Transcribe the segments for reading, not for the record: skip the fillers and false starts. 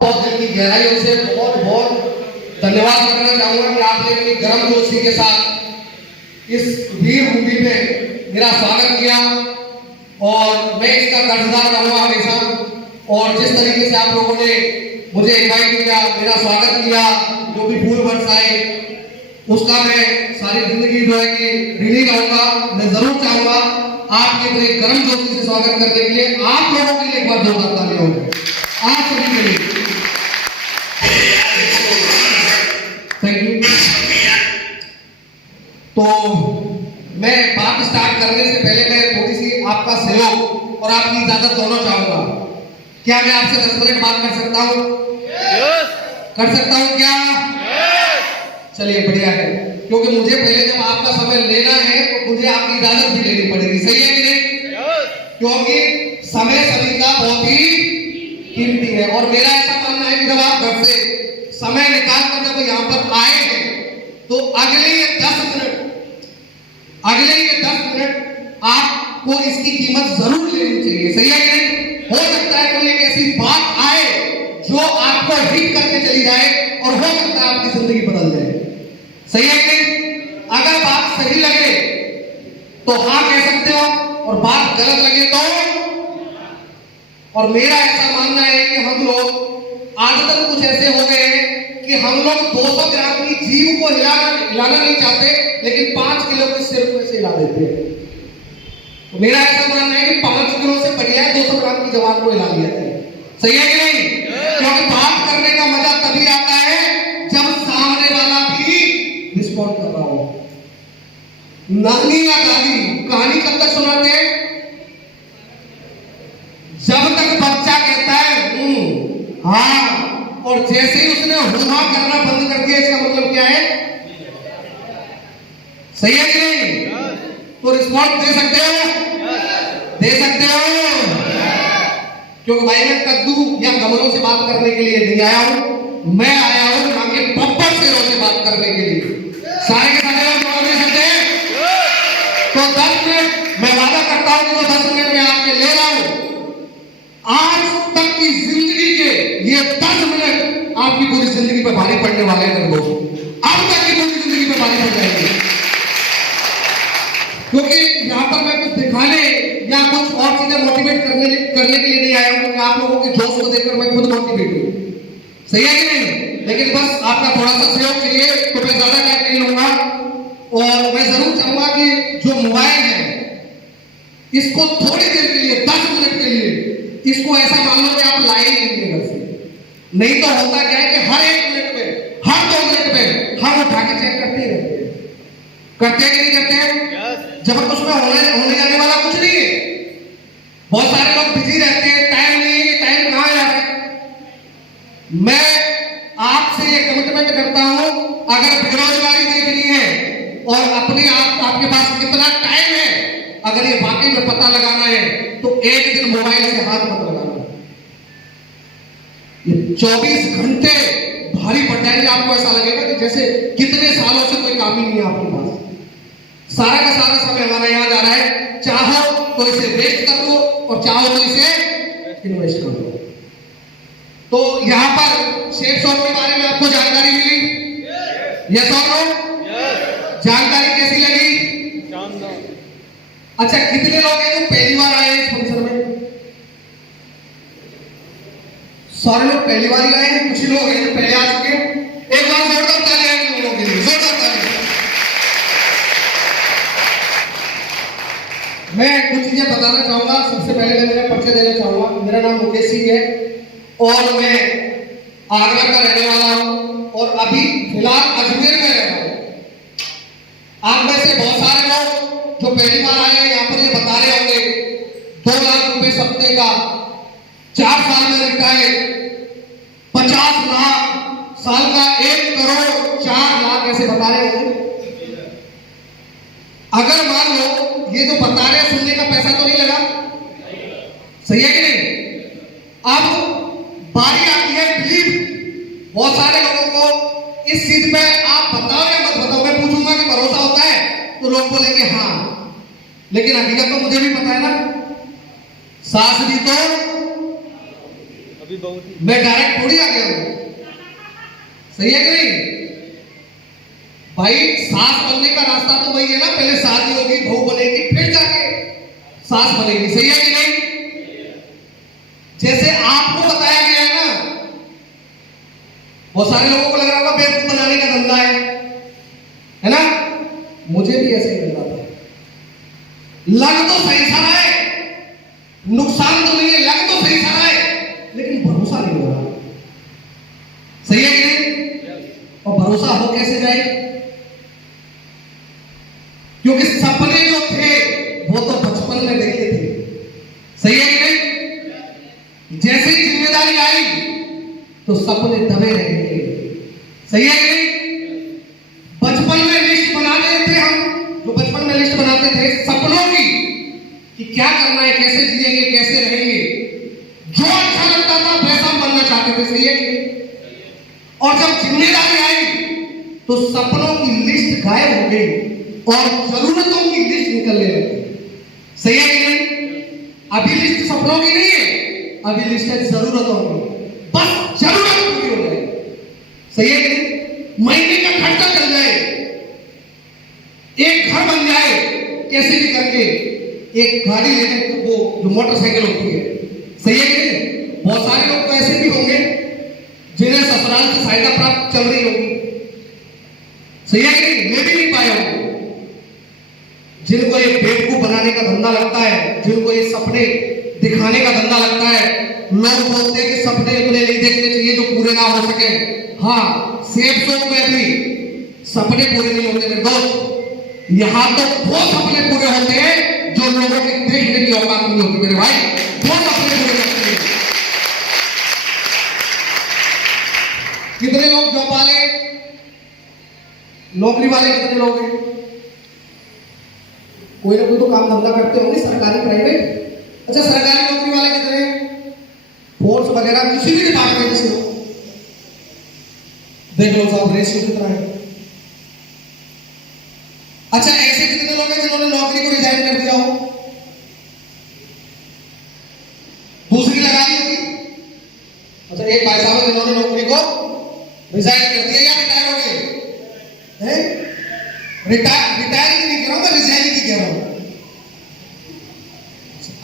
बहुत दिल की गहराइयों से बहुत बहुत धन्यवाद करना चाहूंगा कि आपने इतनी गर्म जोशी के साथ इस वीर भूमि में मेरा स्वागत किया और मैं इसका कर्जदार रहूंगा हमेशा। और जिस तरीके से आप लोगों ने मुझे इनवाइट किया, मेरा स्वागत किया, जो भी फूल बरसाए, उसका मैं सारी जिंदगी जो है कि ऋणी रहूंगा। मैं जरूर चाहूंगा आपके इतने गर्म जोशी से स्वागत करने के लिए आप लोगों के लिए एक बार जोरदार तालियां होंगे आप सभी के लिए। Thank you. तो मैं बात स्टार्ट करने से पहले मैं थोड़ी सी आपका सहयोग और आपकी इजाजत दोनों चाहूंगा। क्या मैं आपसे 10 मिनट बात कर सकता हूं? कर सकता हूं क्या? चलिए बढ़िया है, क्योंकि मुझे पहले जब आपका समय लेना है तो मुझे आपकी इजाजत भी लेनी पड़ेगी। सही है कि नहीं? क्योंकि समय सभी का बहुत ही कीमती है और मेरा ऐसा मानना है कि जब आप घर से समय निकाल कर जब यहाँ पर आए हैं तो अगले ये 10 मिनट आपको इसकी कीमत जरूर लेनी चाहिए। सही है कि नहीं? हो सकता है कोई एक ऐसी बात आए जो आपको हिट करके चली जाए और हो सकता है आपकी जिंदगी बदल जाए। सही है कि नहीं? अगर बात सही लगे तो हाँ कह सकते हो और बात गलत लगे तो। और मेरा ऐसा मानना है कि हम लोग आज तक कुछ ऐसे हो गए हैं कि हम लोग 200 ग्राम की जीव को हिलाना नहीं चाहते, लेकिन 5 किलो के सिर पे से हिला देते हैं। तो मेरा ऐसा मानना है कि 5 किलो से बढ़िया 200 ग्राम की जवान को हिला दिया जाए। सही है कि नहीं? क्योंकि बात करने का मजा तभी आता है जब सामने वाला भी रिस्पॉन्ड कर रहा हो। नानी या दादी कहानी कब तक सुनाते हैं? जब तक बच्चा कहता है हाँ, और जैसे ही उसने हुआ करना बंद कर दिया, इसका मतलब क्या है? सही है कि नहीं? तो रिस्पॉन्स दे सकते हो? दे सकते हो? क्योंकि भाई मैं कद्दू या गमलों से बात करने के लिए नहीं आया हूं, मैं आया हूं ना कि बब्बर शेरों से बात करने के लिए। सारे के सारे लोग जवाब दे सकते हैं? तो 10 मिनट मैं वादा करता हूं कि 10 मिनट में आपके ले रहा हूं। आज तक की जिंदगी के ये 10 मिनट आपकी पूरी जिंदगी पे भारी पड़ने वाले हैं मेरे दोस्त। अब तक की पूरी जिंदगी पे भारी पड़ जाएगी, क्योंकि यहाँ पर मैं कुछ दिखाने या कुछ और चीजें मोटिवेट करने के लिए नहीं आया हूँ, क्योंकि आप लोगों के जोश को देखकर मैं खुद मोटिवेट हूँ। सही है कि नहीं? लेकिन बस आपका थोड़ा सा सहयोग चाहिए, तो मैं ज्यादा टाइम नहीं लूंगा। और मैं जरूर चाहूंगा कि जो मोबाइल है इसको थोड़ी देर के लिए 10 मिनट के लिए इसको ऐसा मान लो कि आप लाए ही नहीं घर से। नहीं तो होता क्या है कि हर 1 मिनट में, हर 2 मिनट में हम उठा के चेक करते ही रहते हैं। करते हैं कि नहीं करते हैं? जब उसमें होने जाने वाला कुछ नहीं है। बहुत सारे लोग बिजी रहते हैं, टाइम नहीं है, टाइम कहां जा रहा है। मैं आपसे ये कमिटमेंट करता हूं, अगर बेरोजगारी देखनी है और अपने आप आपके पास कितना टाइम है, अगर ये वाकई में पता लगाना है तो एक दिन मोबाइल से हाथ मत लगाना। ये 24 घंटे भारी पड़ जाएंगे, आपको ऐसा लगेगा कि जैसे कितने सालों से कोई काम ही नहीं है आपके पास। सारा का सारा समय हमारा यहां जा रहा है। चाहो तो इसे वेस्ट कर दो और चाहो तो इसे इन्वेस्ट कर दो। तो यहां पर शेर शॉप के बारे में आपको जानकारी मिली? यस और नो? जानकारी कैसी लगी? अच्छा, कितने लोग हैं जो पहली बार आए इस फंक्शन में? सारे लोग पहली बार ही आए हैं, कुछ ही लोग हैं जो पहले आ चुके हैं। एक बार जोरदार तालियां इन लोगों के लिए, जोरदार तालियां। मैं कुछ चीजें बताना चाहूंगा। सबसे पहले मैं मेरा परिचय देना चाहूंगा। मेरा नाम मुकेश सिंह है और मैं आगरा का रहने वाला हूं और अभी फिलहाल अजमेर में रह रहा हूं। आप में से बहुत सारे लोग जो पहली बार आए हैं यहाँ पर ये बता रहे होंगे 2 लाख रुपए सप्ते का, 4 साल में रिटायर, 50 लाख साल का, 1 करोड़, 4 लाख ऐसे बता रहे होंगे। अगर मान लो ये जो बता रहे हैं सुनने का पैसा तो नहीं लगा? सही है कि नहीं? अब बारी आती है बिलीव। बहुत सारे लोगों को इस चीज पे आप बताओ या मत बताओ, मैं पूछूंगा कि भरोसा होता है तो लोग बोलेंगे हाँ, लेकिन हकीकत तो मुझे भी पता है ना। सास भी तो अभी बहुत ही मैं डायरेक्ट थोड़ी आ गया हूं, सही है कि नहीं भाई? सास बनने का रास्ता तो वही है ना, पहले शादी होगी, बहू बनेगी, फिर जाके सास बनेगी, सही है कि नहीं? जैसे आपको बताया गया है ना, बहुत सारे लोगों को लग रहा होगा बेवकूफ बनाने का धंधा है ना? मुझे भी ऐसे ही लग रहा था। लग तो सही सा रहा है, नुकसान तो नहीं है, लग तो सही सा रहा है, लेकिन भरोसा नहीं हो रहा, सही है कि नहीं? और भरोसा हो कैसे जाए? क्योंकि सपने जो थे वो तो बचपन में देखे थे, सही है कि नहीं? जैसे ही जिम्मेदारी आई तो सपने दबे रहेंगे, सही है कि नहीं? बचपन में लिस्ट बना रहे थे हम, जो बचपन में लिस्ट बनाते थे सपनों की, कि क्या करना है, कैसे जिएंगे, कैसे रहेंगे, जो अच्छा लगता था वैसा बनना चाहते थे, सही है कि नहीं? और जब जिम्मेदारी आई तो सपनों की लिस्ट गायब हो गई और जरूरतों की लिस्ट निकलने लगी, सही है कि नहीं? अभी लिस्ट सपनों की नहीं है, अभी लिस्ट है जरूरतों की, बस जरूरत पूरी हो जाए, सही है कि नहीं? महीने का खर्चा चल जाए, एक घर बन जाए, कैसे भी करके एक गाड़ी लेने, वो जो मोटरसाइकिल होती है, सही है कि नहीं? बहुत सारे लोग तो ऐसे भी होंगे जिन्हें ससुराल से सहायता प्राप्त चल रही होगी, सही है कि नहीं? मैं भी नहीं पाया हूं। जिनको ये बेवकूफ बनाने का धंधा लगता है, जिनको ये सपने दिखाने का धंधा लगता है, लोग बोलते हैं कि सपने इतने नहीं देखने चाहिए जो पूरे ना हो सके। हाँ, सेफ जोन में भी सपने पूरे नहीं होते मेरे दोस्त। यहां तो वो सपने पूरे होते हैं जो लोगों की देखने की औकात नहीं होती मेरे भाई, वो सपने पूरे करते हैं। कितने लोग जॉब वाले, नौकरी वाले कितने लोग हैं? कोई ना कोई तो काम धंधा करते होंगे, सरकारी प्राइवेट। अच्छा, सरकारी नौकरी वाले कितने हैं? फोर्स वगैरह किसी भी डिपार्टमेंट से हो, देख लो साहब रेशियो कितना है। अच्छा, ऐसे कितने लोग हैं जिन्होंने नौकरी को रिजाइन कर दिया हो, दूसरी लगा दी होगी? अच्छा, एक भाई साहब जिन्होंने नौकरी को रिजाइन कर दिया या रिटायर हो गए? रिटायर की नहीं कह रहा हूं मैं, रिजाइन की कह रहा हूं।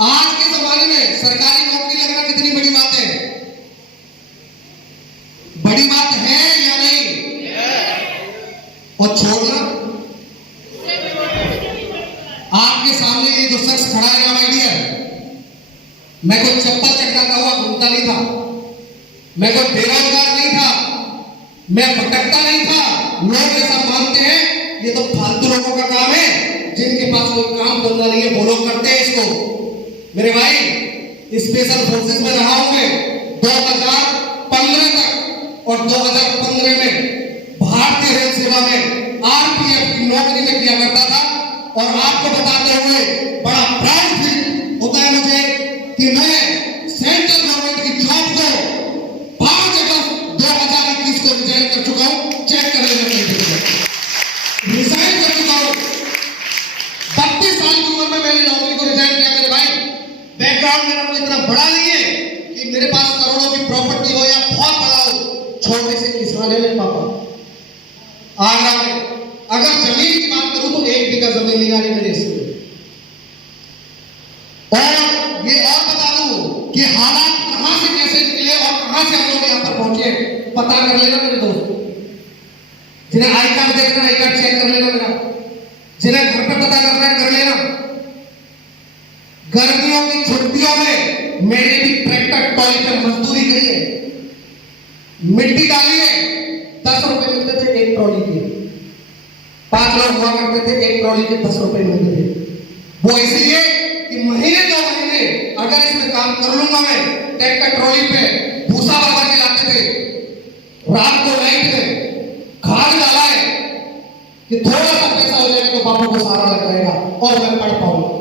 आज के जमाने में सरकारी नौकरी लगना कितनी बड़ी बात है? बड़ी बात है या नहीं? और छोड़ना, आपके सामने ये जो शख्स खड़ा है ना माय डियर, मैं कोई चप्पल चटकाता हुआ घूमता नहीं था, मैं कोई बेरोजगार नहीं था, मैं भटकता नहीं था। लोग ऐसा मानते हैं ये तो फालतू लोगों का काम है, जिनके पास कोई काम करना नहीं है वो लोग करते हैं इसको। मेरे भाई, स्पेशल फोर्सेस में रहा हूं मैं 2015 तक, और 2015 में भारतीय रेल सेवा में आरपीएफ की नौकरी में किया करता था। और आपको बताते हुए बड़ा प्राउड फील होता है मुझे कि मैं सेंट्रल गवर्नमेंट की जॉब को 5 अगस्त 2021 को रिजाइन कर चुका हूं। चेक कर लेना, रिजाइन कर चुका हूं। 32 साल की उम्र में मैंने नौकरी को रिजाइन किया मेरे भाई। बैकग्राउंड मेरा कोई इतना बड़ा नहीं है कि मेरे पास करोड़ों की प्रॉपर्टी हो या बहुत बड़ा हो। छोटे से किसान है मेरे पापा, आगरा में। अगर जमीन की बात करूं तो 1 बीघा जमीन नहीं आ रही मेरे से। और ये और बता दूं कि हालात कहां से कैसे निकले और कहां से हम लोग यहां पर पहुंचे, पता कर लेना मेरे दोस्त। जिन्हें आई कार्ड देखना, आई कार्ड चेक कर लेना मेरा। जिन्हें घर पे पता करना है कर लेना। गर्मियों की छुट्टियों में मैंने भी ट्रैक्टर ट्रॉली पर मजदूरी करी है, मिट्टी डाली है। 10 रुपए मिलते थे एक ट्रॉली के, 5 लोग हुआ करते थे, एक ट्रॉली के 10 रुपए मिलते थे। वो इसलिए कि महीने 2 महीने अगर इसमें काम कर लूंगा मैं, ट्रैक्टर ट्रॉली पे भूसा भर के लाते थे, रात को नाइट में खाद डाला है कि थोड़ा सा पैसा हो जाएगा तो बापू को सारा लग जाएगा और मैं पढ़ पाऊंगा।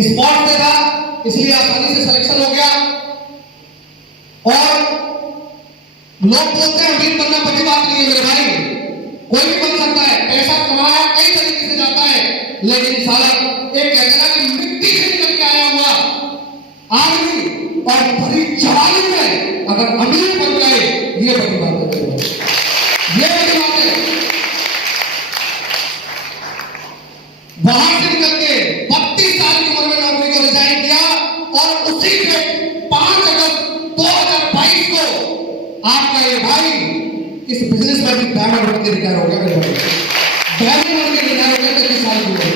स्पॉट पे था इसलिए आसानी से सिलेक्शन हो गया। और लोग बोलते हैं अमीर बनना बड़ी बात नहीं है मेरे भाई, कोई भी बन सकता है। पैसा कमाया कई तरीके से जाता है, लेकिन साला एक कहता है कि मिट्टी से निकल के आया हुआ आदमी और भरी जवानी में अगर अमीर बन गए, ये बड़ी बात है, ये बड़ी बात है। बाहर से निकल के 32 साल की उम्र में नौकरी को रिजाइन किया और उसी के 5 अगस्त 2022 को आपका ये भाई इस बिजनेस में भी डायमंड बन के रिटायर हो गया। डायमंड बन के रिटायर हो गया 33 साल की उम्र में,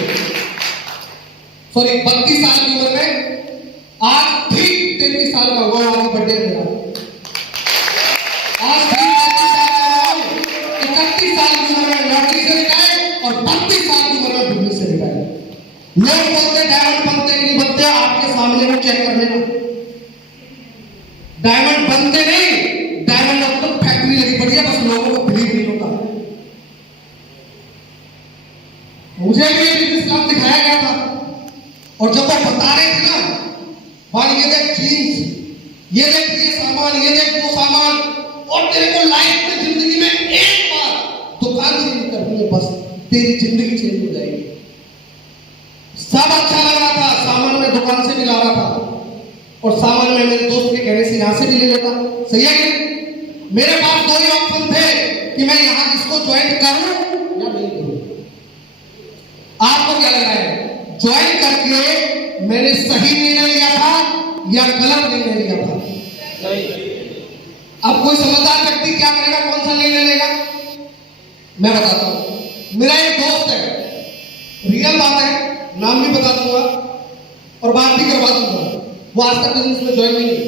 सॉरी 32 साल की उम्र में। आज ठीक 33 साल का हुआ, आज बर्थडे मेरा, आज ठीक 31 साल की उम्र में नौकरी से रिटायर और 32 साल की उम्र में बिजनेस से रिटायर। लोग बोलते डायमंड बनते नहीं बनते, आपके सामने वो चेक कर लेना। डायमंड बनते नहीं, डायमंड अब तो फैक्ट्री लगी पड़ी है, बस लोगों को बिलीव नहीं होता। मुझे भी बिजनेस काम दिखाया गया था और जब वो बता रहे थे ना, भाई ये देख जीन्स, ये देख ये सामान, ये देख वो सामान, और तेरे को लाइफ में जिंदगी में एक बार दुकान चेंज करनी है, बस तेरी जिंदगी चेंज हो जाएगी। सब अच्छा लग रहा था, सामान मैं दुकान से भी ला रहा था और सामान में मेरे दोस्त के कहने से यहां से भी ले लेता। सही है कि मेरे पास 2 ही ऑप्शन थे कि मैं यहां इसको ज्वाइन करूं या नहीं करूं। आपको क्या लग रहा है, ज्वाइन करके मैंने सही निर्णय लिया था या गलत निर्णय लिया था? अब कोई समझदार व्यक्ति क्या करेगा, कौन सा निर्णय लेगा? मैं बताता हूं। मेरा एक दोस्त है, रियल बात है, नाम भी बता दूंगा और बात भी करवा दूंगा, वो आज तक बिजनेस में ज्वाइन नहीं हुई।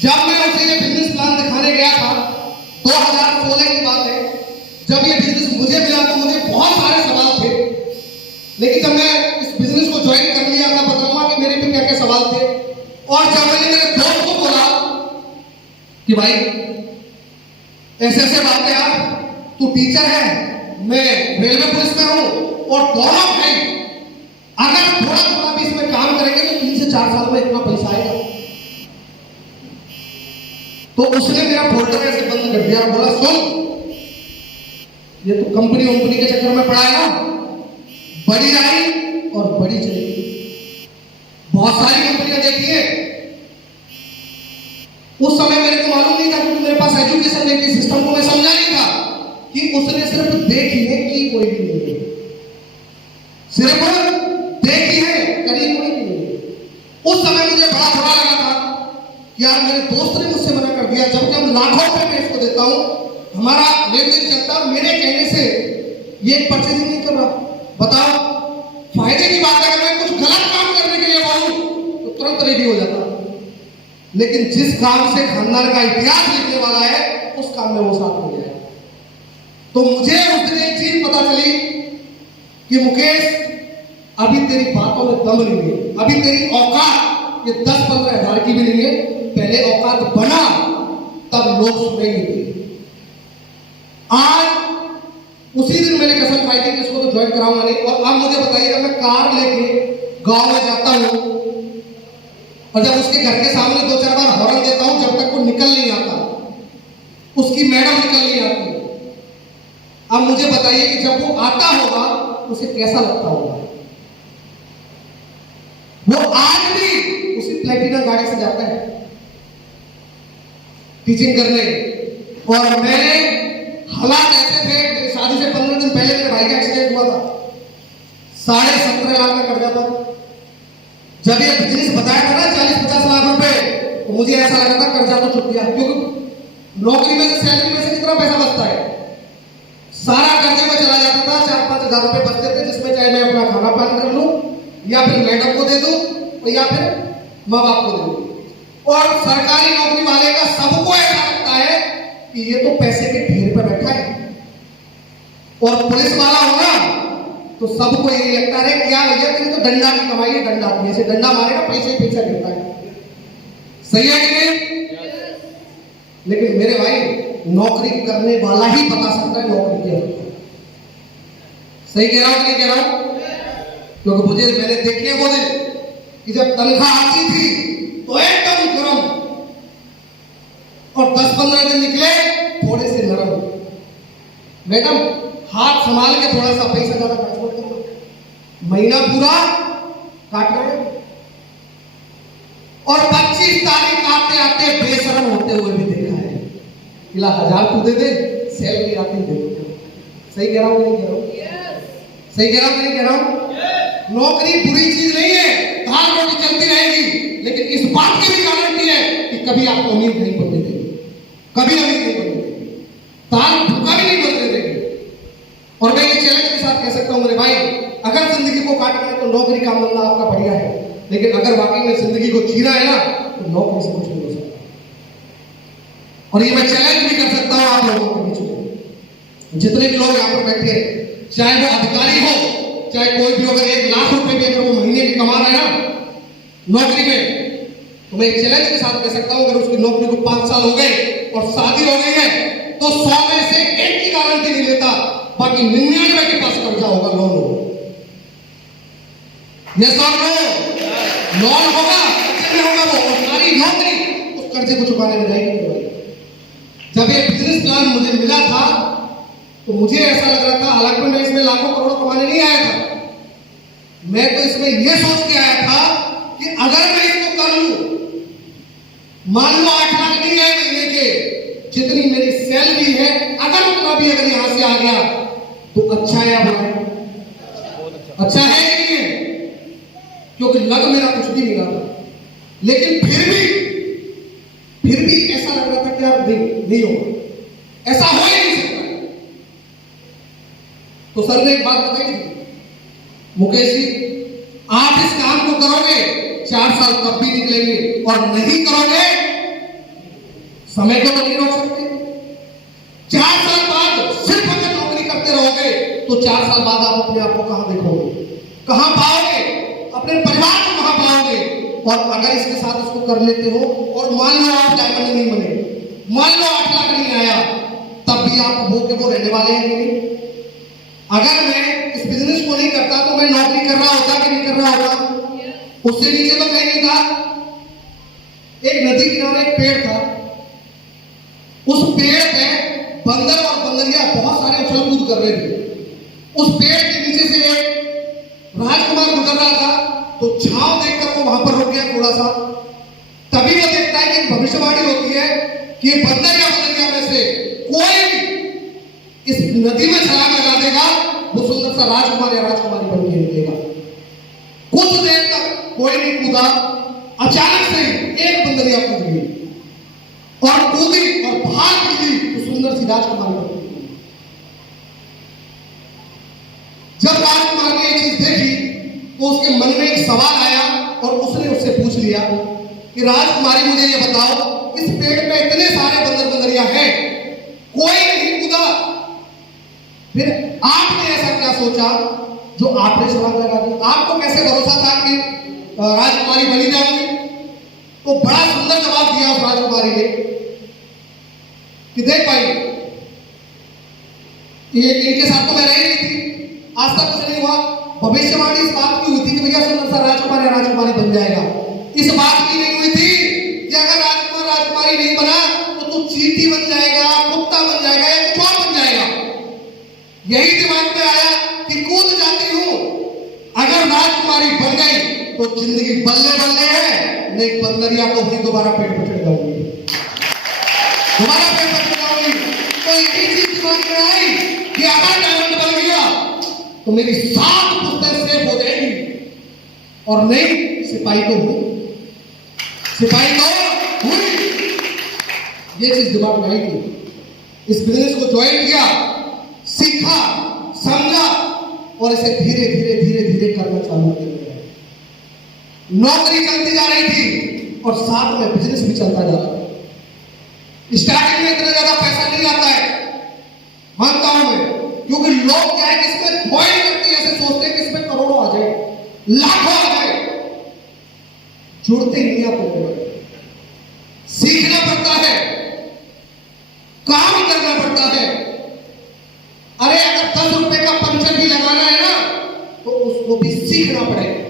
जब मैं उसे ये बिजनेस प्लान दिखाने गया था, 2016 की बात है, जब ये बिजनेस मुझे मिला तो मुझे बहुत सारे सवाल थे, लेकिन जब मैं इस बिजनेस को ज्वाइन कर लिया था, बताऊंगा कि मेरे पे क्या क्या सवाल थे। और जब मैंने मेरे दोस्त को बोला कि भाई ऐसे ऐसे बातें यार, तू टीचर है, मैं रेलवे पुलिस में हूं और दोनों भाई अगर थोड़ा थोड़ा भी इसमें काम करेंगे तो 3 से 4 साल में इतना पैसा आएगा। तो उसने मेरा फोल्डर ऐसे बंद कर दिया, बोला सुन, ये तो कंपनी के चक्कर में पड़ा है ना, बड़ी आई और बड़ी चलेगी। बहुत सारी कंपनियां देखी है, उस समय मेरे को मालूम नहीं था क्योंकि मेरे पास एजुकेशन नहीं थी, सिस्टम को मैं समझा नहीं था कि उसने सिर्फ देखी है कि कोई भी नहीं है, सिर्फ देखी है, करी कोई नहीं है। उस समय मुझे बड़ा बुरा लगा था कि यार मेरे दोस्त ने मुझसे मना कर दिया, जबकि हम लाखों रुपए में इसको देता हूं, हमारा लेन देन चलता, मेरे कहने से ये परचेजिंग नहीं कर रहा। बताओ, फायदे की बात है, अगर मैं कुछ गलत काम करने के लिए बोलूं तो तुरंत रेडी हो जाता, लेकिन जिस काम से खानदान का इतिहास लिखने वाला है, उस काम में वो साथ हो गया। तो मुझे उस दिन एक चीज पता चली कि मुकेश, अभी तेरी बातों में दम नहीं है, अभी तेरी औकात ये 10-15 हजार की भी नहीं है, पहले औकात बना तब लोग सुनेंगे। आज उसी दिन मैंने कसम खाई थी कि इसको तो ज्वाइन कराऊंगा नहीं। और अब मुझे बताइए, जब मैं कार लेके गांव में जाता हूं और जब उसके घर के सामने 2-4 बार हॉर्न देता हूं, जब तक वो निकल नहीं आता, उसकी मैडम निकल नहीं आती, अब मुझे बताइए कि जब वो आता होगा उसे कैसा लगता होगा? वो आज भी उसी प्लेटिना गाड़ी से जाता है टीचिंग करने। और मैंने हालात ऐसे थे, मेरी शादी से 15 दिन पहले मेरे भाई का एक्सीडेंट हुआ था, 17.5 लाख का कर्जा था। जब ये बिजनेस बताया था ना 40-50 लाख रुपए, तो मुझे ऐसा लगा था कर्जा तो छूट गया, क्योंकि नौकरी में से, सैलरी में से कितना पैसा बचता है, सारा कर्जे में चला जाता था। 4-5 हजार रुपए बचते थे, जिसमें चाहे मैं अपना खाना पानी कर लूं या फिर मैडम को दे दूं या फिर माँ बाप को दे दूं। और सरकारी नौकरी वाले का सबको ऐसा लगता है कि ये तो पैसे के ढेर पे बैठा है, और पुलिस वाला होगा तो सबको यही लगता है कि यार भैया तेरी तो डंडा की कमाई है, डंडा ऐसे डंडा मारेगा, पैसे ही पैसा गिरता है। सही है कि नहीं? लेकिन मेरे भाई, नौकरी करने वाला ही बता सकता है नौकरी क्या होता है। सही कह रहा हूं कि नहीं कह रहा हूं? क्योंकि मुझे मैंने देखी है वो दिन कि जब तनख्वाह आती थी तो एकदम गरम, और 10-15 दिन निकले थोड़े से नरम। मैडम, हाथ संभाल के थोड़ा सा, पैसा ज्यादा खर्च मत करना, महीना पूरा काट रहे। और 25 तारीख आते आते बेशरम होते हुए भी देखा है। इला 1000 तू दे दे, सैलरी आती दे दे। सही कह रहा हूं नहीं कह रहा हूं? सही कह रहा हूं नहीं कह रहा हूं? नौकरी बुरी चीज नहीं है, दाल रोटी चलती रहेगी, लेकिन इस बात की भी गारंटी है कि कभी आपको उम्मीद नहीं बनने देगी, कभी उम्मीद नहीं बनने देगी, दाल भूखा भी नहीं बनने देगी। और मैं ये चैलेंज के साथ कह सकता हूं मेरे भाई, अगर जिंदगी को काटना है तो नौकरी का मामला आपका बढ़िया है, लेकिन अगर वाकई में जिंदगी को जीना है ना तो नौकरी से कुछ नहीं हो सकता। और ये मैं चैलेंज भी कर सकता हूं आप लोगों के बीच में, जितने भी लोग यहाँ पर बैठे हैं, चाहे वो अधिकारी हो, चाहे कोई भी, अगर 1 लाख रुपए भी अगर वो महीने के कमा रहा है ना नौकरी में, तो मैं चैलेंज के साथ कह सकता हूं अगर उसकी नौकरी को 5 साल हो गए और शादी हो गई है तो 100 में से 1 की गारंटी नहीं लेता, बाकी 99 के पास कर्जा होगा, लोन होगा। ये सब लोन होगा, कर्जे में होगा, वो सारी नौकरी उस कर्जे को चुकाने में जाएगी। जब ये बिजनेस प्लान मुझे मिला था तो मुझे ऐसा लग रहा था, हालांकि मैं इसमें लाखों करोड़ों कमाने नहीं आया था, मैं तो इसमें यह सोच के आया था कि अगर मैं इसको कर लूं, मान लो 8 लाख नहीं है महीने के, जितनी मेरी सैलरी है अगर उतना भी अगर यहां से आ गया तो अच्छा है या बुरा है? अच्छा है कि नहीं है? क्योंकि लग मेरा कुछ भी नहीं रहा था, लेकिन फिर भी ऐसा लग रहा था कि यार नहीं होगा, ऐसा हो ही नहीं सकता। तो सर ने एक बात बताई थी, मुकेश जी आप इस काम को करोगे 4 साल तब भी निकलेंगे, और नहीं करोगे समय को तो नहीं रोक सकते। 4 साल बाद सिर्फ अगर नौकरी करते रहोगे तो 4 साल बाद आप अपने आप को कहां देखोगे, कहां पाओगे, अपने परिवार को कहां पाओगे? और अगर इसके साथ इसको कर लेते हो और मान लो आप डायमंड नहीं बने, मान लो 8 लाख नहीं आया, तब भी आप वो के वो रहने वाले हैं कि नहीं? अगर मैं इस बिजनेस को नहीं करता तो मैं नौकरी कर रहा होता कि नहीं कर रहा होता? उससे नीचे तो मैं नहीं था। एक नदी किनारे एक पेड़ था, उस पेड़ पे बंदर और बंदरिया बहुत सारे उछल कूद कर रहे थे। उस पेड़ के नीचे से एक राजकुमार गुजर रहा था, तो छांव देखकर वो वहां पर रुक गया थोड़ा सा। तभी वो देखता है कि भविष्यवाणी होती है कि बंदर या बंदरिया में से कोई इस नदी में छलांग लगा देगा, वो सुंदर सा राजकुमार या राजकुमारी बन के निकलेगा। कुछ देर तक कोई नहीं कूदा, अचानक से एक बंदरिया कूद गई और कूदी और भाग निकली तो सुंदर सी राजकुमारी बन गई। जब राजकुमार ने ये चीज देखी तो उसके मन में एक सवाल आया और उसने उससे पूछ लिया कि राजकुमारी मुझे ये बताओ, इस पेड़ पे इतने सारे बंदर बंदरिया हैं, कोई नहीं कूदा, फिर आपने ऐसा क्या सोचा जो आपने छलांग लगा दी? आपको कैसे भरोसा था कि राजकुमारी बनी जाऊंगी? तो बड़ा सुंदर जवाब दिया उस राजकुमारी ने कि देख भाई, ये इनके साथ तो मैं रह रही थी, आज तक कुछ नहीं हुआ। भविष्यवाणी इस बात की हुई थी कि भैया सुंदर सा राजकुमार या राजकुमारी बन जाएगा। इस बात की नहीं हुई थी कि अगर राजकुमार राजकुमारी नहीं बना तो तू चींटी बन जाएगा, कुत्ता बन जाएगा या कुछ और बन जाएगा। यही दिमाग में आया कि कूद जाती हूं, अगर राजकुमारी बन गई तो जिंदगी बल्ले बल्ले है, नहीं बंदरिया तो वही दोबारा पेट पर चढ़ जाऊंगी, दोबारा पेट पर चढ़ जाऊंगी। तो यही चीज दिमाग में आई कि अगर डायमंड बन गया तो मेरी 7 पुस्तकें सेफ हो जाएगी, और नहीं सिपाही तो हुई, सिपाही तो हुई। ये चीज दिमाग में आई थी। इस बिजनेस को ज्वाइन किया, सीखा, समझा और इसे धीरे धीरे धीरे धीरे करना चालू कर दिया। नौकरी चलती जा रही थी और साथ में बिजनेस भी चलता जा रहा था। स्टार्टिंग में इतना ज्यादा पैसा नहीं आता है, मानता हूं मैं, क्योंकि लोग क्या है कि इसमें ज्वाइन करते हैं, ऐसे सोचते हैं कि इसमें करोड़ों आ जाए, लाखों आ जाए, जुड़ते ही नहीं आते। सीखना पड़ता है, काम करना पड़ता है। अरे अगर 10 रुपए का पंचर भी लगाना है ना तो उसको भी सीखना पड़ेगा।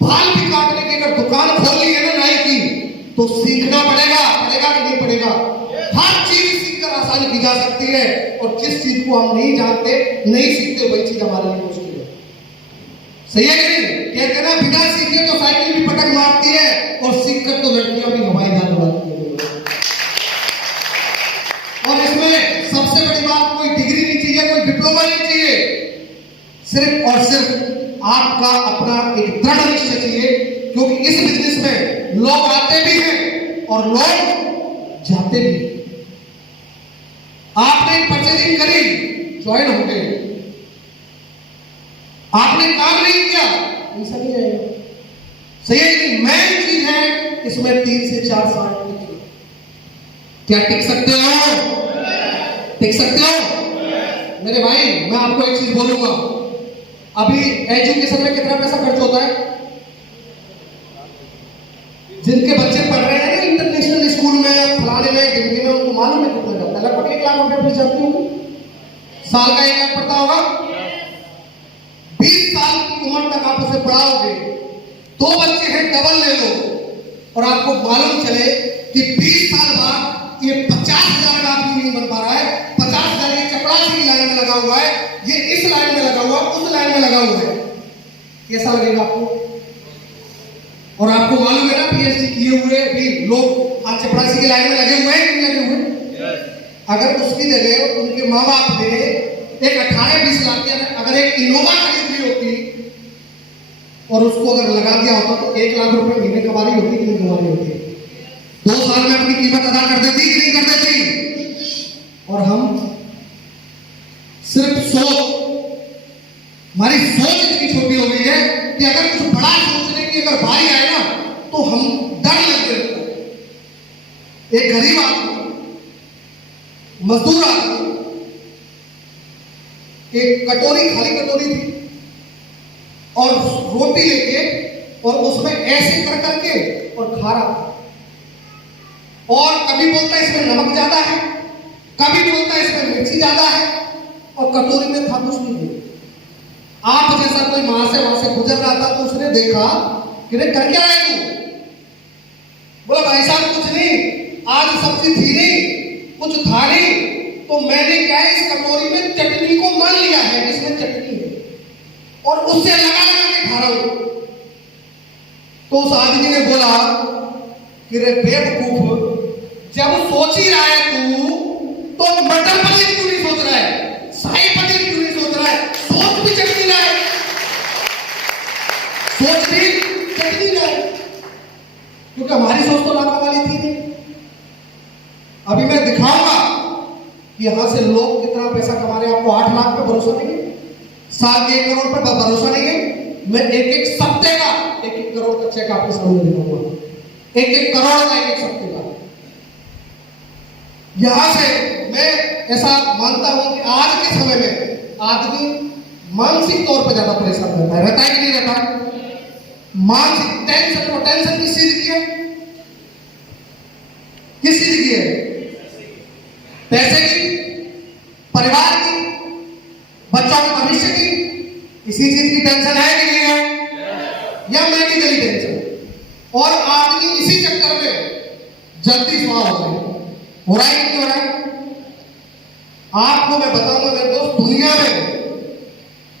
बाल भी काटने की अगर दुकान खोलनी है ना नाई की, तो सीखना पड़ेगा, पड़ेगा कि नहीं पड़ेगा? हर चीज सीखकर आसानी की जा सकती है, और जिस चीज को हम नहीं जानते, नहीं सीखते, वही चीज हमारे लिए मुश्किल है। सही है कि नहीं? कहते हैं ना, बिना सीखे तो साइकिल भी पटक मारती है और सीख कर तो लड़कियां भी हवाई जहाज उड़ाती है। और इसमें सबसे बड़ी बात, कोई डिग्री नहीं चाहिए, कोई डिप्लोमा नहीं चाहिए, सिर्फ और सिर्फ आपका अपना एक दृढ़ निश्चय चाहिए। क्योंकि इस बिजनेस में लोग आते भी हैं और लोग जाते भी। आपने परचेजिंग करी, ज्वाइन हो गए, आपने काम नहीं किया, ऐसा नहीं आएगा। सही है कि मेन चीज है इसमें 3 से 4 साल टिकना। क्या टिक सकते हो? टिक सकते हो? मेरे भाई, मैं आपको एक चीज बोलूंगा, अभी एजुकेशन में कितना पैसा खर्च होता है? जिनके बच्चे पढ़ रहे हैं ना इंटरनेशनल स्कूल में, फलाने में, गिनती में, उनको मालूम है कितना जाता है? लगभग 1 लाख रुपए फीस जाती होगी। साल का 1 लाख पड़ता होगा। 20 साल की उम्र तक आप उसे पढ़ाओगे, 2 बच्चे हैं, डबल ले लो, और आपको मालूम चले कि 20 साल बाद ये 50,000 का आदमी नहीं बन पा रहा है, 50,000 ये चपरासी की लाइन में लगा हुआ है, ये इस लाइन में लगा हुआ है, उस लाइन में लगा हुआ है, कैसा लगेगा आपको? और आपको मालूम है ना, पीएचडी किए हुए भी लोग आज चपरासी की लाइन में लगे हुए हैं, नहीं लगे हुए? अगर उसकी जगह उनके माँ बाप ने एक 18-20 लाख की अगर एक इनोवा खरीद ली होती और उसको अगर लगा दिया होता तो 1 लाख रुपए महीने कमा रही होती कि नहीं कमा रही होती? 2 साल में अपनी कीमत अदा कर देती कि नहीं कर देती? और हम सिर्फ सोच, हमारी सोच इतनी छोटी हो गई है कि अगर कुछ बड़ा सोचने की अगर बारी आए ना तो हम डर लगते रहता है। एक गरीब आदमी, मजदूर आदमी, एक कटोरी, खाली कटोरी थी और रोटी लेके और उसमें ऐसे कर करके और खा रहा था। और कभी बोलता है इसमें नमक ज्यादा है, कभी बोलता है इसमें मिर्ची ज्यादा है, और कटोरी में था कुछ नहीं। आप जैसा कोई वहां से गुजर रहा था तो उसने देखा कि रे कर क्या रहे तू? बोला भाई साहब कुछ नहीं, आज सब्जी थी नहीं, कुछ था नहीं, तो मैंने क्या है इस कटोरी में चटनी को मान लिया है, इसमें चटनी है, और उससे लगा लगा के खा रहा हूं। तो उस आदमी ने बोला कि रे बेवकूफ, जब सोच ही रहा है तू तो मटर पनीर क्यों नहीं सोच रहा है, शाही पनीर क्यों नहीं सोच रहा है? सोच भी चटनी रहा है, सोच भी चटनी रहा है, क्योंकि हमारी सोच तो लाखों वाली थी नहीं। अभी मैं दिखाऊंगा कि यहां से लोग कितना पैसा कमा रहे हैं। आपको 8 लाख पे भरोसा नहीं है, साल के 1 करोड़ पे भरोसा नहीं है? मैं एक सप्ते का 1 करोड़ का चेक आपके सामने दिखाऊंगा, 1 करोड़ का 1 सप्ते का। यहां से मैं ऐसा मानता हूं कि आज के समय में आदमी मानसिक तौर पर ज्यादा परेशान रहता है कि नहीं रहता? मानसिक टेंशन, और टेंशन किस चीज की है? किस चीज की है? पैसे की, परिवार की, बच्चों के भविष्य की, इसी चीज की टेंशन है कि नहीं है? या मेडिकली टेंशन? और आदमी इसी चक्कर में जल्दी स्वाह होता है। हो रहा है कि नहीं हो रहा है? आपको मैं बताऊंगा मेरे दोस्त, दुनिया में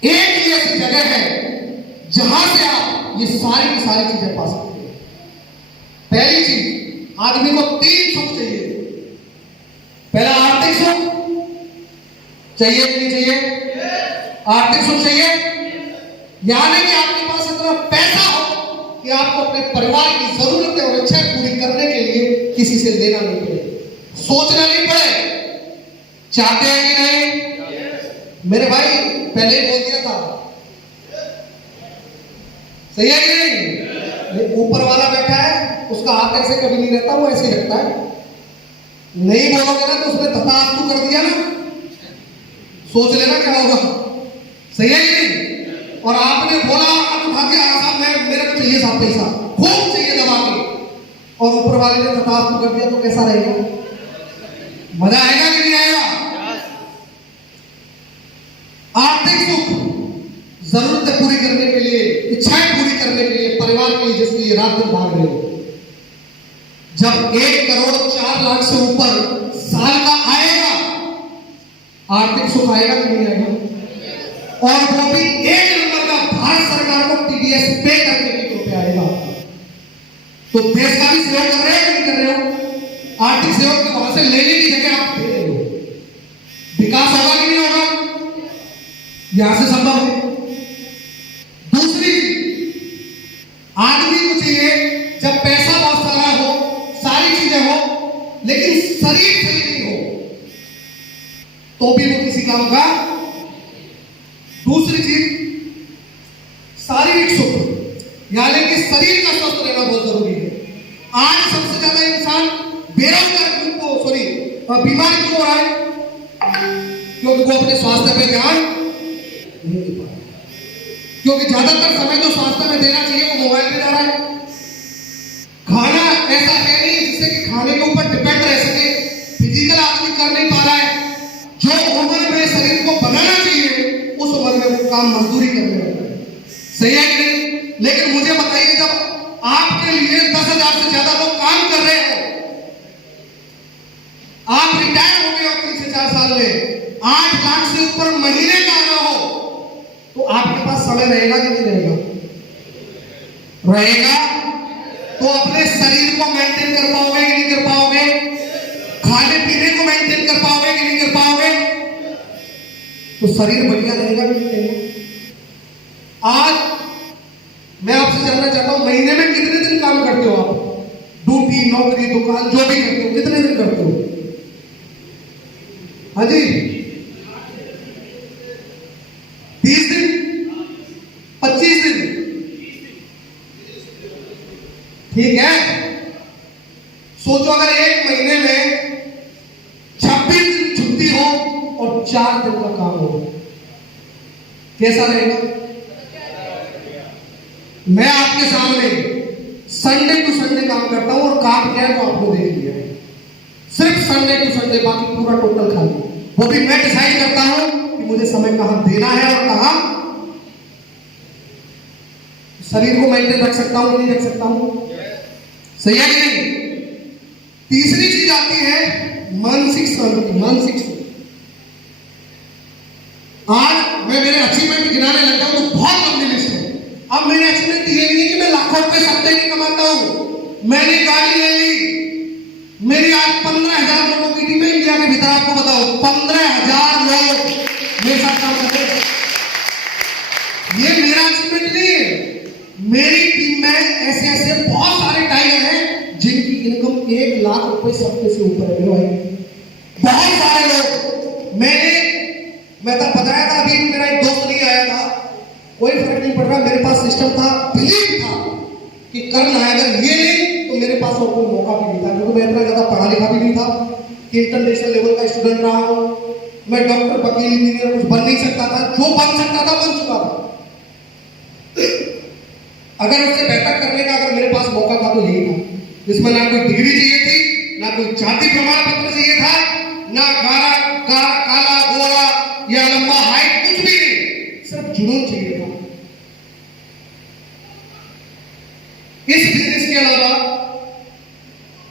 एक ही ऐसी जगह है जहां से आप ये सारी की सारी चीजें पा सकते हैं। पहली चीज, आदमी को 3 सुख चाहिए। पहला आर्थिक सुख चाहिए कि नहीं चाहिए? आर्थिक सुख चाहिए, यानी कि आपके पास इतना पैसा हो कि आपको अपने परिवार की जरूरतें और इच्छाएं पूरी करने के लिए किसी से लेना नहीं पड़े, सोचना नहीं पड़े। चाहते हैं कि नहीं? मेरे भाई पहले ही बोल दिया था, सही है कि नहीं? ऊपर वाला बैठा है, उसका हाथ ऐसे कभी नहीं रहता, वो ऐसे रखता है। नहीं बोलोगे ना तो उसने तथास्तु कर दिया ना, सोच लेना क्या होगा। सही है कि नहीं? और आपने बोला अब उठा के साहब मैं मेरे को चाहिए साहब पैसा, खूब चाहिए दबा के, और ऊपर वाले ने तथास्तु कर दिया तो कैसा रहेगा? मजा आएगा कि नहीं आएगा? आर्थिक सुख, जरूरतें पूरी करने के लिए, इच्छाएं पूरी करने के लिए, परिवार के लिए, जिसके लिए रात दिन भाग रहे हो। जब 1 करोड़ 4 लाख से ऊपर साल का आएगा, आर्थिक सुख आएगा कि नहीं आएगा? और वो भी 1 नंबर का भारत सरकार को टीडीएस पे करने की रुपया आएगा। तो देश का भी सहयोग कर रहे हो कि नहीं कर रहे हो? आर्थिक सहयोग को वहां से लेने की जगह आप दे रहे हो। विकास होगा कि नहीं होगा? यहां से संभव है। दूसरी आदमी को चाहिए जब पैसा बहुत सारा हो, सारी चीजें हो, लेकिन शरीर सही नहीं हो तो भी वो किसी काम का। दूसरी चीज शारीरिक सुख, यानी कि शरीर का स्वस्थ रहना बहुत जरूरी है। आज सबसे ज्यादा इंसान बेरोजगार बीमार क्यों हो रहा है? क्योंकि वो अपने स्वास्थ्य पे ध्यान नहीं दे पा रहा। क्योंकि ज्यादातर समय जो स्वास्थ्य में देना चाहिए वो मोबाइल पे जा रहा है। खाना ऐसा है नहीं जिससे कि खाने के ऊपर डिपेंड रह सके, फिजिकल आदमी कर नहीं पा रहा है। जो उम्र में शरीर को बनाना चाहिए उस उम्र में वो काम मजदूरी करने लगता है। सही है कि नहीं? लेकिन मुझे बताइए, जब आपके लिए 10,000 से ज्यादा लोग काम कर रहे हो, आप रिटायर हो गए हो 3 से 4 साल में, 8 लाख से ऊपर महीने का आना हो, तो आपके पास समय रहेगा कि नहीं रहेगा? रहेगा। तो अपने शरीर को मेंटेन कर पाओगे कि नहीं कर पाओगे? खाने पीने को मेंटेन कर पाओगे कि नहीं कर पाओगे? तो शरीर बढ़िया रहेगा कि नहीं रहेगा? आज मैं आपसे जानना चाहता हूं, महीने में कितने दिन काम करते हो आप? ड्यूटी, नौकरी, दुकान जो भी करते हो, कितने दिन करते हो? हाँ जी, 30 दिन, 25 दिन, ठीक है। सोचो अगर एक महीने में 26 दिन छुट्टी हो और 4 दिन का काम हो, कैसा रहेगा? मैं आपके सामने संडे टू संडे काम करता हूं और काम क्या है वो आपको देख लिया है। सिर्फ संडे टू संडे, बाकी पूरा टोटल खाली। वो भी मैं डिसाइड करता हूं कि मुझे समय कहां देना है और कहां। शरीर को मेंटेन रख सकता हूं नहीं रख सकता हूं? सही है कि नहीं? तीसरी चीज आती है मानसिक शांति, मानसिक सुख। आज मैं मेरे अचीवमेंट गिनाने लग जाऊं तो बहुत लंबी लिस्ट है। अब मेरे अचीवमेंट ये नहीं है कि मैं लाखों रुपए सप्ताह की कमाता हूं। मैंने गाड़ी ले ली, मेरी आज 15,000 लोगों की टीम है इंडिया के भीतर। आपको बताओ 15,000 लोग मेरे साथ काम करते हैं। ये मेरा अचीवमेंट नहीं है। मेरी टीम में ऐसे ऐसे बहुत सारे टाइगर हैं जिनकी इनकम 1 लाख रुपए सबसे से ऊपर है भाई। बहुत सारे लोग। मैं तो बताया था, अभी मेरा एक दोस्त नहीं आया था, कोई फर्क नहीं पड़ रहा। मेरे पास सिस्टम था, बिलीव था कि करना है। अगर ये नहीं तो मेरे पास और कोई मौका भी नहीं था, क्योंकि मैं इतना ज्यादा पढ़ा लिखा भी नहीं था कि इंटरनेशनल लेवल का स्टूडेंट रहा हूं। मैं डॉक्टर, वकील, इंजीनियर कुछ बन नहीं सकता था। जो बन सकता था बन चुका था। अगर उससे बेहतर करने का अगर मेरे पास मौका था तो यही था, जिसमें ना कोई डिग्री चाहिए थी, ना कोई जाति प्रमाण पत्र चाहिए था, ना काला गोरा या लंबा, हाइट, कुछ भी नहीं, सिर्फ जुनून चाहिए था। इस बिजनेस के अलावा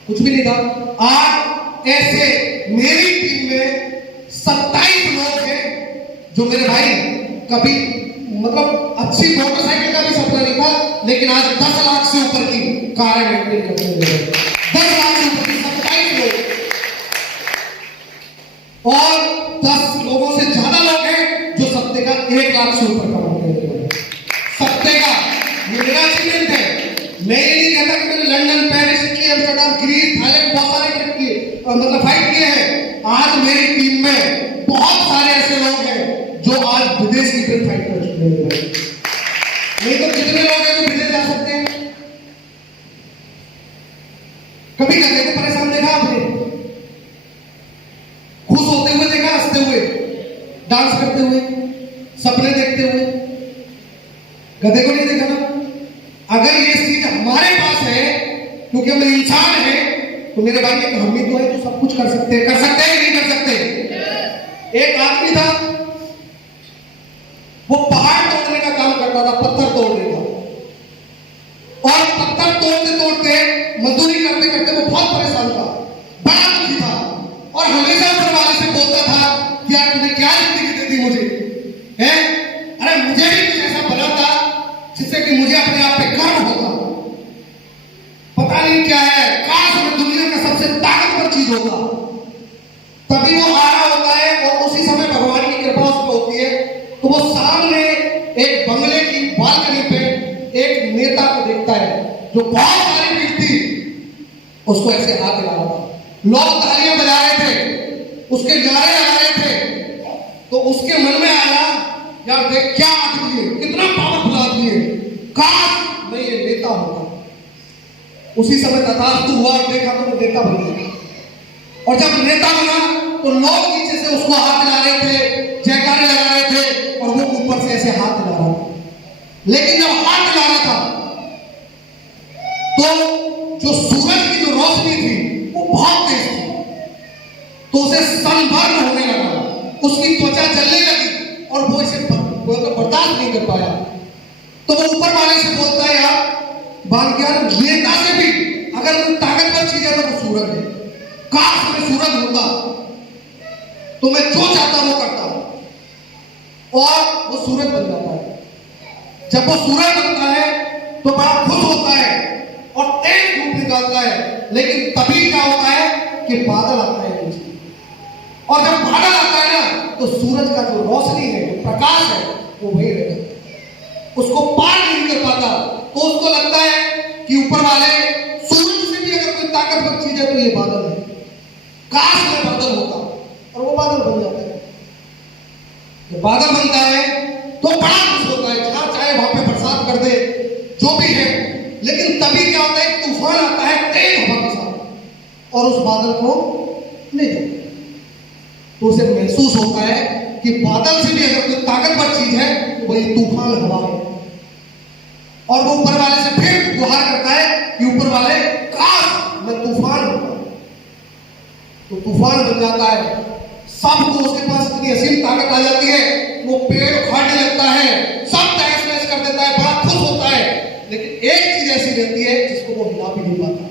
कुछ भी नहीं था। आज ऐसे मेरी टीम में 27 लोग हैं जो मेरे भाई कभी मतलब अच्छी मोटरसाइकिल का भी सपना नहीं था, लेकिन आज 10 लाख से ऊपर की कारें मेंटेन करते हैं। 10 लाख से ऊपर की 27 लोग, और 10 लोगों से ज्यादा लोग हैं जो सप्ते का 1 लाख से ऊपर कमाते हैं। सप्ते का ये मेरा अचीवमेंट है। मैं ये नहीं कहता कि मैंने London, Paris, Italy, Amsterdam, Greece, Thailand बहुत सारे ट्रिप किए, मतलब फाइट किए हैं। आज मेरी टीम में बहुत सारे ऐसे लोग हैं जो आज विदेश की ट्रिप फाइट कर चुके हैं। नहीं तो कितने लोग हैं जो विदेश जा सकते हैं? कभी करने को परेशान देखा आपने? खुश होते हुए देखा, हंसते हुए, डांस करते हुए, सपने देखते हुए? गधे को नहीं देखा ना? अगर ये चीज हमारे पास है, क्योंकि हम इंसान हैं, तो मेरे भाई एक हम ही तो है जो सब कुछ कर सकते हैं। कर सकते हैं नहीं कर सकते? एक आदमी था, वो पहाड़ तोड़ने का काम करता था, पत्थर तोड़ने का, और पत्थर तोड़ते तोड़ते, मजदूरी करते करते वो बहुत परेशान था, बड़ा दुखी था, और हमेशा ऊपर वाले से बोलता था कि यार तूने क्या जिंदगी दे दी मुझे, है? अरे मुझे भी कुछ ऐसा बना था कि मुझे अपने आप पे गर्व होता, पता नहीं क्या है, काश मैं दुनिया का सबसे ताकतवर चीज होता। तभी वो आ रहा होता है और उसी समय भगवान की कृपा उस पर होती है, तो वो सामने एक बंगले की बालकनी पे एक नेता को देखता है जो बहुत सारी भीड़ थी, उसको ऐसे हाथ हिला रहा था, लोग तालियां बजा रहे थे, उसके नारे लगा रहे थे, तो उसके मन में आया यार देख क्या आदमी है, कितना पावरफुल आदमी है, काश मैं ये नेता होता। उसी समय तथास्तु हुआ और देखा तो वो नेता बन गया। और जब नेता बना तो लोग नीचे से उसको हाथ हिला रहे थे, जयकारे लगा रहे थे, और वो ऊपर से ऐसे हाथ हिला रहा था। लेकिन जब हाथ हिला रहा था तो जो सूरज की जो रोशनी थी वो बहुत तेज थी, तो उसे सनबर्न होने लगा, उसकी त्वचा जलने लगी और वो इसे बर्दाश्त नहीं कर पाया। तो वो ऊपर वाले से बोलता है यार बालक्यार, नेता से भी अगर कोई ताकतवर चीज है तो वो सूरज है, काश मैं सूरज होता तो मैं जो चाहता वो करता, और वो सूरज बन जाता है। जब वो सूरज बनता है तो बड़ा खुश होता है और तेज धूप निकालता है, लेकिन तभी क्या होता है कि बादल आता है नीचे, और जब बादल आता है ना तो सूरज का जो रोशनी है, जो प्रकाश है, वो वही रहता है, उसको पार नहीं कर पाता। तो उसको लगता है कि ऊपर वाले सूरज से भी अगर कोई ताकतवर चीज है तो ये बादल है, काश में बादल होता, और वो बादल बन जाता है। जब बादल बनता है तो बड़ा खुश होता है, जहां चाहे वहां पे बरसात कर दे, जो भी है। लेकिन तभी क्या होता है, तूफान आता है तेज हवा के साथ और उस बादल को ले जाता है। तो उसे महसूस होता है कि बादल से भी अगर कोई ताकतवर चीज है तो वही तूफान हवा है, और वो ऊपर वाले से फिर गुहार करता है कि ऊपर वाले काश मैं तूफान होता, तो तूफान बन जाता है। सबको उसके पास इतनी असीम ताकत आ जाती है, वो पेड़ उखाड़ने लगता है, सब तहस नहस कर देता है, बड़ा खुश होता है। लेकिन एक चीज ऐसी रहती है जिसको वो हिला भी नहीं पाता।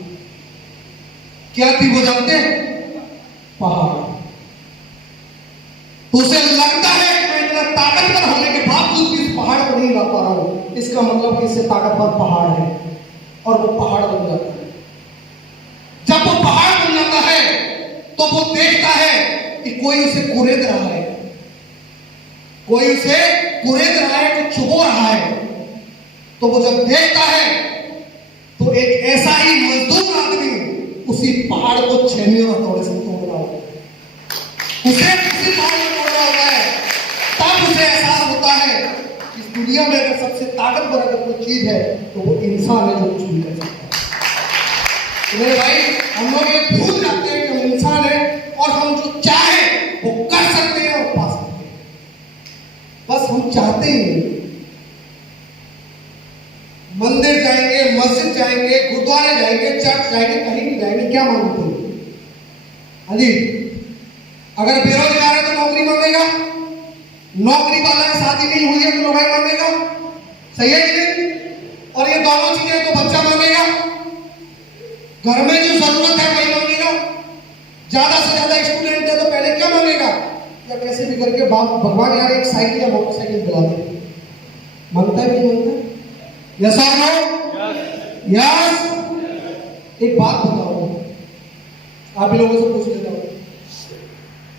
क्या थी वो जानते हैं? पहाड़। तो उसे लगता है कि मैं इतना ताकतवर होने के बावजूद भी इस पहाड़ को नहीं हिला पा रहा हूं, इसका मतलब कि इससे ताकतवर पहाड़ है, और वो पहाड़ बन जाता है। जब वो पहाड़ बन जाता है तो वो देखता है कि कोई उसे कुरेद रहा है, कोई उसे कुरेद रहा है, तो छुपो रहा है। तो वो जब देखता है तो एक ऐसा ही मजदूर आदमी उसी पहाड़ को छेनियों और थोड़े से तोड़ रहा होता है, उसे किसी पहाड़ में तोड़ रहा होता है। तब उसे एहसास होता है कि इस दुनिया में अगर सबसे ताकतवर अगर कोई चीज है तो वो इंसान है, जो कुछ भी कर सकता है। तो मेरे भाई, हम लोग ये भूल जाते हैं कि हम इंसान है और हम जो चाहे वो कर सकते हैं और पा सकते हैं, बस हम चाहते ही नहीं। मंदिर जाएंगे, मस्जिद जाएंगे, गुरुद्वारे जाएंगे, चर्च जाएंगे, कहीं भी जाएंगे, क्या मांगते हैं? हाँ जी, अगर बेरोजगार है तो नौकरी मांगेगा, नौकरी वाला है शादी नहीं हुई है तो लुगाई मांगेगा, सही है कि नहीं? और ये दोनों चीजें तो बच्चा मांगेगा, घर में जो जरूरत है वही मांगेगा। ज्यादा से ज्यादा स्टूडेंट है तो पहले क्या मांगेगा, या कैसे भी करके भगवान यार एक साइकिल या मोटरसाइकिल दिला दे, मांगता है नहीं मांगता? यस और नो? यस। एक बात बताओ, आप ही लोगों से पूछ लेता हूं,